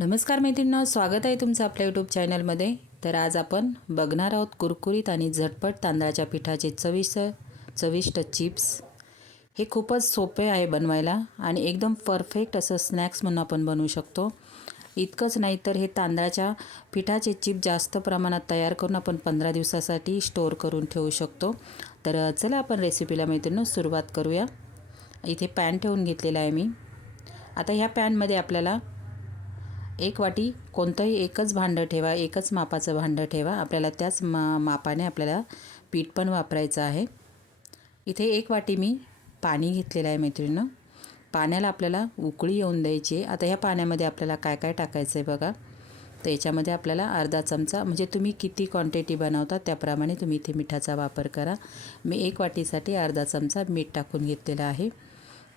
नमस्कार मैत्रिणींनो स्वागत आहे तुमचं आपल्या यूट्यूब चॅनलमध्ये तर आज आपण बघणार आहोत कुरकुरीत आणि झटपट तांदळाच्या पिठाचे चविष्ट चविष्ट चिप्स. हे खूपच सोपे आहे बनवायला आणि एकदम परफेक्ट असं स्नॅक्स म्हणून आपण बनवू शकतो. इतकंच नाही तर हे तांदळाच्या पिठाचे चिप जास्त प्रमाणात तयार करून आपण पंधरा दिवसासाठी स्टोअर करून ठेवू शकतो. तर चला आपण रेसिपीला मैत्रिणींनो सुरुवात करूया. इथे पॅन ठेवून घेतलेला आहे मी. आता ह्या पॅनमध्ये आपल्याला एक वाटी कोणतंही एकच भांडं ठेवा एकच मापाचं भांडं ठेवा. आपल्याला त्याच मा मापाने आपल्याला पीठ पण वापरायचं आहे. इथे एक वाटी मी पाणी घेतलेलं आहे मैत्रिणीनं. पाण्याला आपल्याला उकळी येऊन द्यायची आहे. आता ह्या पाण्यामध्ये आपल्याला काय काय टाकायचं आहे बघा. तर याच्यामध्ये आपल्याला अर्धा चमचा म्हणजे तुम्ही किती क्वांटिटी बनवता त्याप्रमाणे तुम्ही इथे मिठाचा वापर करा. मी एक वाटीसाठी अर्धा चमचा मीठ टाकून घेतलेला आहे.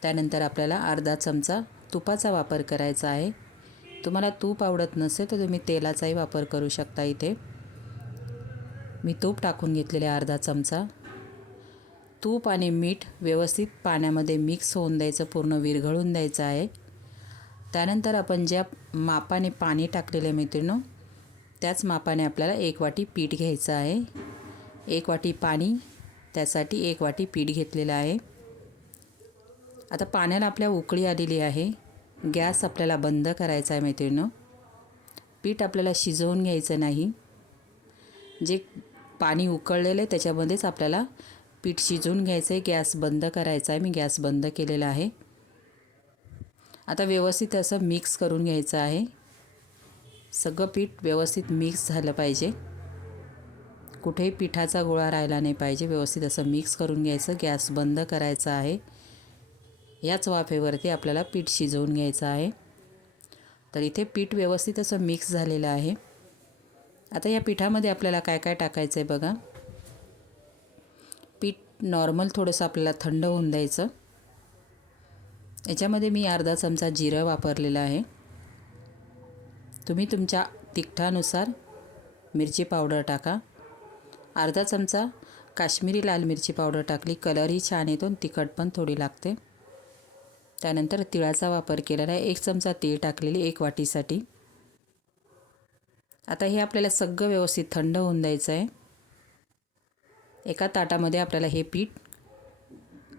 त्यानंतर आपल्याला अर्धा चमचा तुपाचा वापर करायचा आहे. तुम्हाला तूप आवडत नसेल तर तुम्ही तेलाचाही वापर करू शकता इथे. मी तूप टाकून घेतलेले अर्धा चमचा. तूप आणि मीठ व्यवस्थित पाण्यामध्ये मिक्स होऊन द्यायचं पूर्ण विरघळून द्यायचं आहे. त्यानंतर आपण ज्या मापाने पाणी टाकलेलं मित्रांनो त्याच मापाने आपल्याला एक वाटी पीठ घ्यायचं आहे. एक वाटी पाणी त्यासाठी एक वाटी पीठ घेतलेलं आहे. आता पाण्याला आपल्या उकळी आलेली आहे. गॅस आपल्याला बंद करायचा आहे मैत्रिणं पीठ आपल्याला शिजवून घ्यायचं नाही. जे पाणी उकळलेलं आहे त्याच्यामध्येच आपल्याला पीठ शिजवून घ्यायचं आहे गॅस बंद करायचा आहे. मी गॅस बंद केलेला आहे. आता व्यवस्थित असं मिक्स करून घ्यायचं आहे. सगळं पीठ व्यवस्थित मिक्स झालं पाहिजे. कुठेही पिठाचा गोळा राहिला नाही पाहिजे. व्यवस्थित असं मिक्स करून घ्यायचं. गॅस बंद करायचा आहे. याच वाफेवरती आपल्याला पीठ शिजवून घ्यायचं आहे. तर इथे पीठ व्यवस्थित असं मिक्स झालेलं आहे. आता या पिठामध्ये आपल्याला काय काय टाकायचं आहे बघा. पीठ नॉर्मल थोडंसं आपल्याला थंड होऊन द्यायचं. याच्यामध्ये मी अर्धा चमचा जिरं वापरलेलं आहे. तुम्ही तुमच्या तिखटानुसार मिरची पावडर टाका. अर्धा चमचा काश्मीरी लाल मिरची पावडर टाकली. कलरही छान येतो तिखट पण थोडी लागते. त्यानंतर तिळाचा वापर केलेला आहे एक चमचा तीळ टाकलेली एक वाटीसाठी. आता हे आपल्याला सगळं व्यवस्थित थंड होऊन द्यायचं आहे. एका ताटामध्ये आपल्याला हे पीठ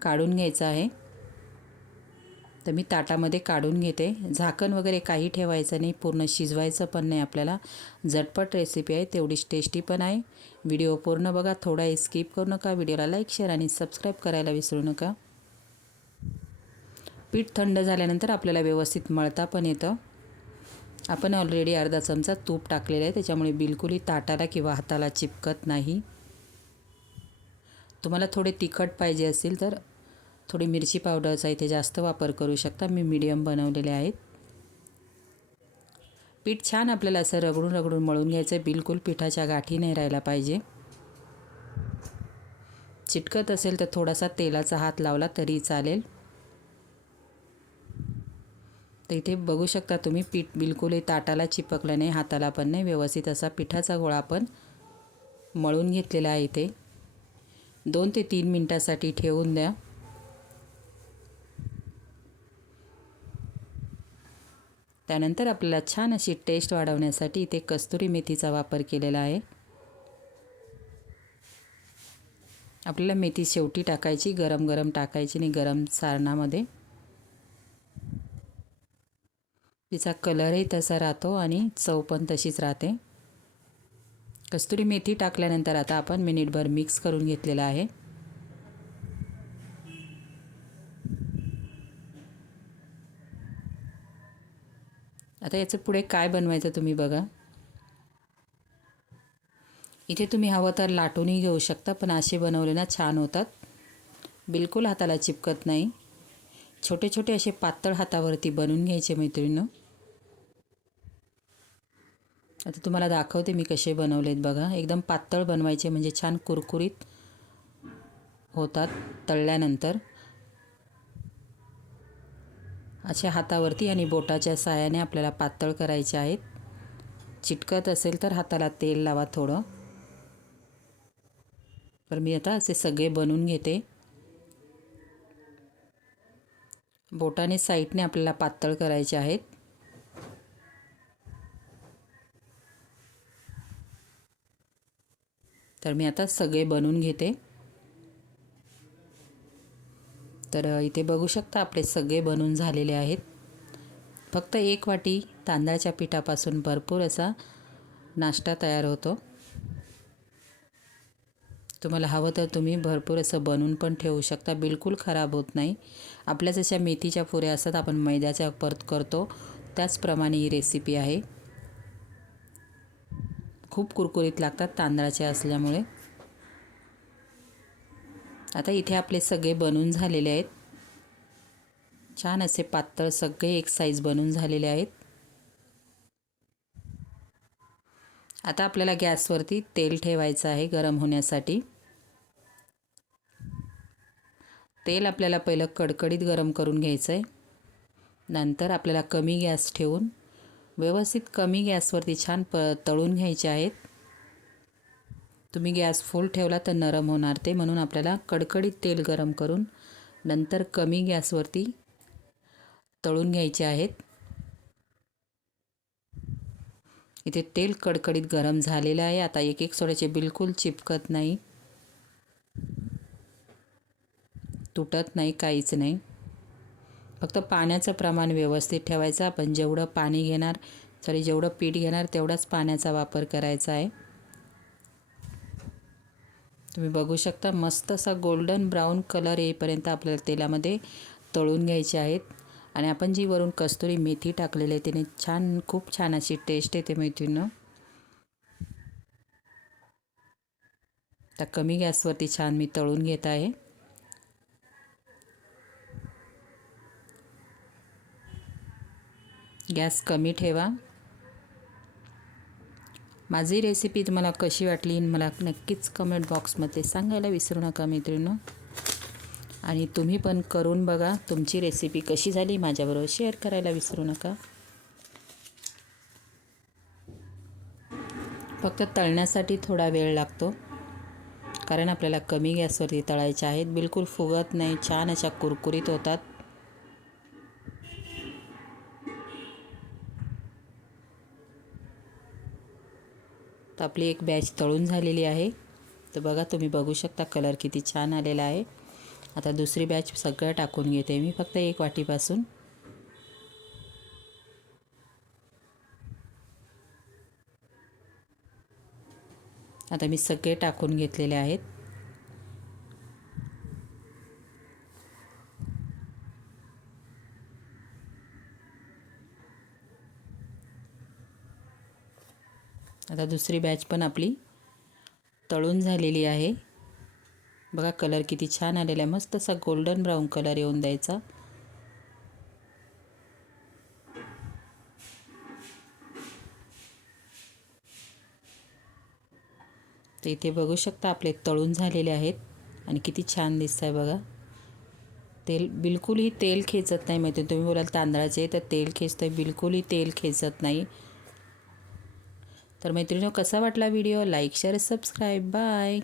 काढून घ्यायचं आहे. तर मी ताटामध्ये काढून घेते. झाकण वगैरे काही ठेवायचं नाही पूर्ण शिजवायचं पण नाही आपल्याला. झटपट रेसिपी आहे तेवढीच टेस्टी पण आहे. व्हिडिओ पूर्ण बघा थोडा स्किप करू नका. व्हिडिओला लाईक शेअर आणि सबस्क्राईब करायला विसरू नका. पीठ थंड झाल्यानंतर आपल्याला व्यवस्थित मळता पण येतं. आपण ऑलरेडी अर्धा चमचा तूप टाकलेलं आहे. त्याच्यामुळे बिलकुलही ताटाला किंवा हाताला चिपकत नाही. तुम्हाला थोडे तिखट पाहिजे असेल तर थोडी मिरची पावडरचा इथे जास्त वापर करू शकता. मी मीडियम बनवलेले आहेत. पीठ छान आपल्याला असं रगडून रगडून मळून घ्यायचं आहे बिलकुल पिठाच्या गाठी नाही राहायला पाहिजे. चिटकत असेल तर थोडासा तेलाचा हात लावला तरी चालेल. तर इथे बघू शकता तुम्ही पीठ बिलकुलही ताटाला चिपकलं नाही हाताला पण नाही. व्यवस्थित असा पिठाचा गोळा आपण मळून घेतलेला आहे इथे. दोन ते तीन मिनटासाठी ठेवून द्या. त्यानंतर आपल्याला छान अशी टेस्ट वाढवण्यासाठी इथे कस्तुरी मेथीचा वापर केलेला आहे. आपल्याला मेथी शेवटी टाकायची गरम गरम टाकायची नाही गरम सारणामध्ये. तिचा कलरही तसा राहतो आणि चव पण तशीच राहते. कस्तुरी मेथी टाकल्यानंतर आता आपण मिनिटभर मिक्स करून घेतलेलं आहे. आता याचं पुढे काय बनवायचं तुम्ही बघा. इथे तुम्ही हवं तर लाटूनही घेऊ शकता पण असे बनवले ना छान होतात. बिलकुल हाताला चिपकत नाही. छोटे छोटे असे पातळ हातावरती बनवून घ्यायचे मैत्रिणीनं. आता तुम्हाला दाखवते मी कसे बनवलेत बघा. एकदम पातळ बनवायचे म्हणजे छान कुरकुरीत होतात तळल्यानंतर. अशा हातावरती आणि बोटाच्या सायाने आपल्याला पातळ करायचे आहेत. चिटकत असेल तर हाताला तेल लावा थोडं. तर मी आता असे सगळे बनवून घेते. बोटाने साईडने आपल्याला पातळ करायचे आहेत. तर मी आता सगळे बनवून घेते. तर इथे बघू शकता आपले सगळे बनून झालेले आहेत. फक्त एक वाटी तांदळाच्या पिठापासून भरपूर असा नाश्ता तयार होतो. तुम्हाला हवं तर तुम्ही भरपूर असं बनवून पण ठेवू शकता. बिलकुल खराब होत नाही. आपल्या जशा मेथीच्या पुऱ्या असतात आपण मैद्याच्या परत करतो. त्याचप्रमाणे ही रेसिपी आहे. खूप कुरकुरीत लागतात तांदळाचे असल्यामुळे. आता इथे आपले सगळे बनून झालेले आहेत. छान असे पातळ सगळे एक साईज बनून झालेले आहेत. आता आपल्याला गॅसवरती तेल ठेवायचं आहे गरम होण्यासाठी. तेल आपल्याला पहिलं कडकडीत गरम करून घ्यायचं आहे नंतर आपल्याला कमी गॅस ठेवून व्यवस्थित कमी गॅसवरती छान प तळून घ्यायचे आहेत. तुम्ही गॅस फुल ठेवला तर नरम होणार ते म्हणून आपल्याला कडकडीत तेल गरम करून नंतर कमी गॅसवरती तळून घ्यायचे आहेत. इथे तेल कडकडीत गरम झालेलं आहे. आता एक एक सोड्याचे बिलकुल चिपकत नाही. तुटत नाही काहीच नाही. फक्त पाण्याचं प्रमाण व्यवस्थित ठेवायचं. आपण जेवढं पाणी घेणार सॉरी जेवढं पीठ घेणार तेवढाच पाण्याचा वापर करायचा आहे. तुम्ही बघू शकता मस्त असा गोल्डन ब्राऊन कलर येईपर्यंत आपल्याला तेलामध्ये तळून घ्यायचे आहेत. आणि आपण जी वरून कस्तुरी मेथी टाकलेली आहे तिने छान खूप छान अशी टेस्ट येते मेथीनं. आता कमी गॅसवरती छान मी तळून घेत आहे. गॅस कमी ठेवा. माझी रेसिपी तुम्हाला कशी वाटली मला नक्कीच कमेंट बॉक्समध्ये सांगायला विसरू नका मित्रांनो आणि तुम्ही पण करून बघा तुमची रेसिपी कशी झाली माझ्याबरोबर शेअर करायला विसरू नका. फक्त तळण्यासाठी थोडा वेळ लागतो कारण आपल्याला कमी गॅसवरती तळायचे आहेत. बिलकुल फुगत नाही छान अशा कुरकुरीत होतात. तर आपली एक बॅच तळून झालेली आहे. तर बघा तुम्ही बघू शकता कलर किती छान आलेला आहे. आता दुसरी बॅच सगळं टाकून घेते मी फक्त एक वाटीपासून. आता मी सगळे टाकून घेतलेले आहेत. आता दुसरी बॅच पण आपली तळून झालेली आहे. बघा कलर किती छान आलेला आहे. मस्त असा गोल्डन ब्राऊन कलर येऊन द्यायचा. तर इथे बघू शकता आपले तळून झालेले आहेत आणि किती छान दिसत आहे बघा. तेल बिलकुलही तेल खेचत नाही माहिती तुम्ही बोलाल तांदळाचे तर तेल खेचतं आहे बिलकुलही तेल खेचत नाही. तर मैत्रिणी कसा वाटला video? Like share subscribe bye